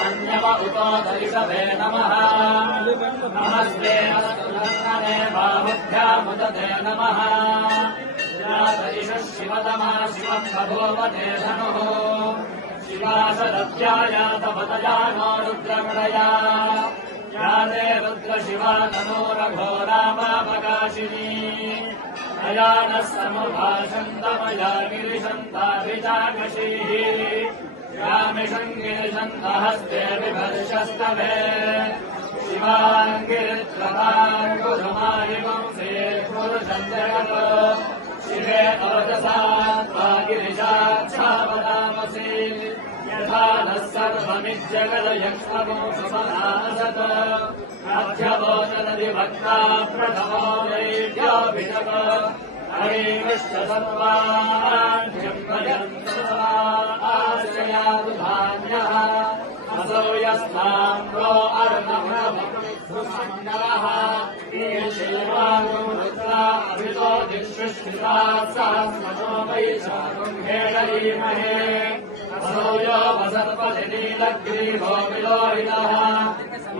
मन्यव उतोदरिषभे नमः नमस्ते अस्तुलङ्घने बाहुभ्यामुदते नमः यादरिषः शिवतमा शिवम् बभूवते धनुः शिवासदत्यायातपतया नो रुद्रमृडया या ते रुद्रशिवा तनो रघोरामापकाशिनी मया नः समुभाषन्तमया गिरिशन्ताभिजाकशीः यामिषङ्गिरिशन्तहस्ते बिभर्षस्तभे शिवाङ्गिरित्रताम् गुरुमारिवंसे पुरुषन्तगतो शिवे ओजसा त्वा गिरिशाच्छावदामसि यथा नः सर्वमिज्जगदयक्ष्मगोषमनासत मध्यवोचनदिभक्ता प्रथमो दैव्याभिषक हरिकृष्णसत्त्वाढ्यम् भजन्तश्रयादुधान्यः असौ यस्ताम्रो अर्णवमङ्गलः ईशैवानुरुद्रा अभितो दिक्षुष्ठिता सहस्रनो वैशाखम् हेडलीमहे असौ यो वसर्पतिनीलग्रीवो विलोहितः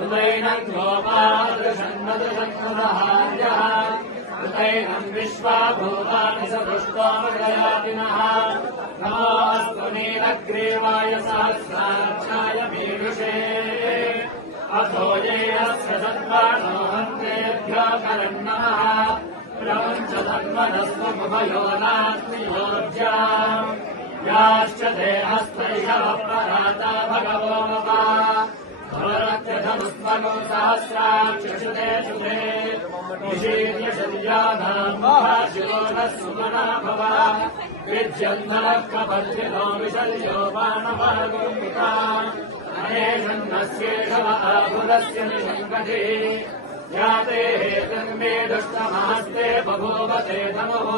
उदैनम् गोपादृशन्नदृशन्नदहार्यः उदैनम् विश्वाभूतानि सदृष्टोमगयातिनः नमोऽस्तु नीलग्रीवाय सहस्राक्षाय मीदृशे अथो ये अस्य सत्त्वानो हन्तेभ्यो करन्नमः प्रपञ्चधर्मणस्वमुभयो नास्ति योज्याम् याश्च ते हस्तैषवपराता भगवो ममा भवत्यधनुस्वनो सहस्राक्षुते शुभे निषीर्यशल्यानाम् महाशिरो नः सुमना भव विद्यन्धनः कपर्दिनो विशल्यो बाणवागुम्बिका अनेषन्नस्येषव आहुरस्य निषङ्कटिः याते हेतन्मे दुष्टमहस्ते बभूवते धनुः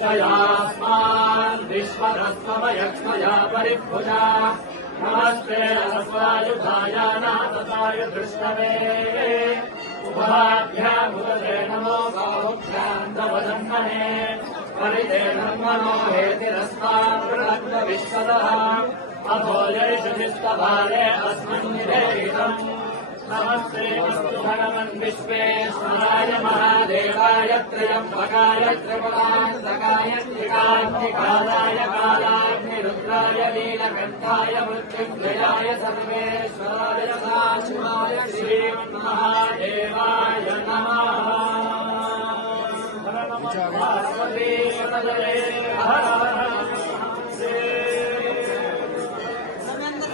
तयास्मान् विश्वरस्वमयक्ष्मया परिभुजा नमस्ते अस्वायुधाय नाथताय दृष्टवे उभाभ्यामुदते नमो बाहुभ्याम् तव जन्मने परिते धर्मनो हेतिरस्मान् प्रलग्नविश्वतः अथो यैषधिस्तभारे अस्मन् निवेदितम् नमस्ते अस्तु भगवन् विश्वेश्वराय महादेवाय त्र्यम्बकाय त्रिपुरान्तकाय त्रिकाग्निकालाय कालाग्निरुद्राय नीलकण्ठाय मृत्युञ्जयाय सर्वेश्वराय सदाशिवाय श्रीमन्महादेवाय नमः। पार्वती